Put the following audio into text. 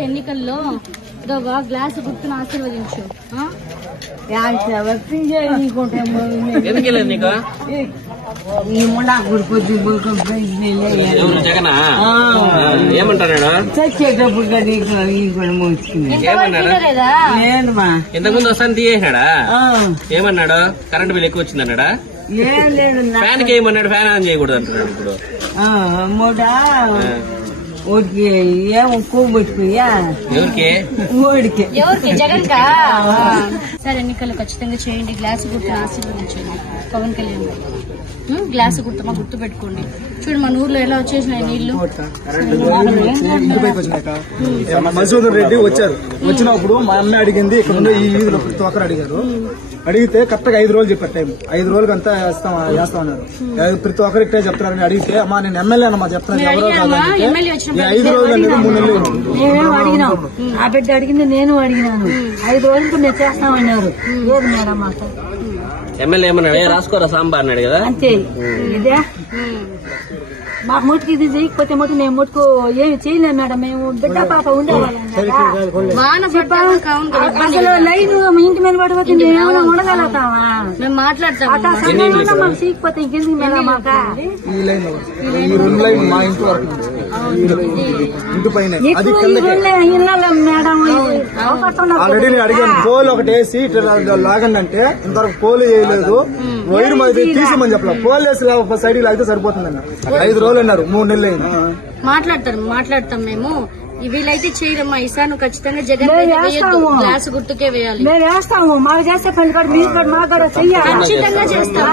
ఎన్నికల్లో గ్లాస్ గుర్తును ఆశీర్వదించు. జగనా ఏమంటాడు? ఇంతకుముందు వస్తాను తీయేసాడా? ఏమన్నాడు? కరెంట్ బిల్ ఎక్కువ వచ్చింది అన్నాడా? ఫ్యాన్ కి ఏమన్నాడు? ఫ్యాన్ ఆన్ చేయకూడదు అంటున్నాడు ఇప్పుడు. ఎవరికి? జగన్ కా? సార్ ఎన్నికలు ఖచ్చితంగా చేయండి. గ్లాస్ గుర్తును ఆశీర్వదించండి. పవన్ కళ్యాణ్ గ్లాస్ గుర్తు మా గుర్తు పెట్టుకోండి. చూడు మన ఊర్లో ఎలా వచ్చేసినాయి నీళ్లు. మధుసూదన్ రెడ్డి వచ్చారు. వచ్చినప్పుడు మా అమ్మ అడిగింది ఇక్కడ ఈ వీధిలో ప్రతి ఒక్కరు అడిగారు. అడిగితే కరెక్ట్ గా 5 రోజులు చెప్పారు టైం. 5 రోజులకు అంతా వేస్తామన్నారు. ప్రతి ఒక్కరు ఇట్టే చెప్తారని అడిగితే అమ్మా నేను ఎమ్మెల్యే అన్నమా చెప్తాను ఎవరో 5 రోజులు అనేది 3 నెలలు మేమేమో అడిగినాం. ఆ బిడ్డ అడిగింది, నేను అడిగినాను. 5 రోజులకు మేము చేస్తామన్నారు. లేదు మేడం మాకు ఎమ్మెల్యే ఏమన్నాడు? రాసుకోరా సాంబా అన్నాడు కదా. అంతే. ఇదే మా ముట్టుకు ఇది చేయకపోతే మటుకు మేము ముట్టుకు ఏమి చేయలేము మేడం. మేము బిడ్డ పాప ఉండేవాళ్ళం. అసలు లైన్ ఇంటి మీద పడిపోతుంది. ఏమైనా ఉండగలుగుతామా? మేము మాట్లాడతాం. మాకు చేయకపోతే ఇంకెందుకు మేడం మాకు ఆల్రెడీ నేను అడిగాను. పోల్ ఒకటి వేసి లాగండి అంటే ఇంతవరకు పోలు చేయలేదు. వైరు మరి తీసేమని చెప్పలేదు. పోల్ వేసి సైడ్ లాగితే సరిపోతుందన్న. 5 రోజులు అన్నారు. 3 నెలలు అయింది. మాట్లాడతాం మేము. వీళ్ళైతే చేయరమ్మా. ఈసారి ఖచ్చితంగా జగన్ గ్లాస్ గుర్తుకే వేయాలి. మేము వేస్తాము. మాకు చేస్తే పని కూడా మీరు కూడా మాకు కూడా చెయ్యాలి. ఖచ్చితంగా చేస్తాం.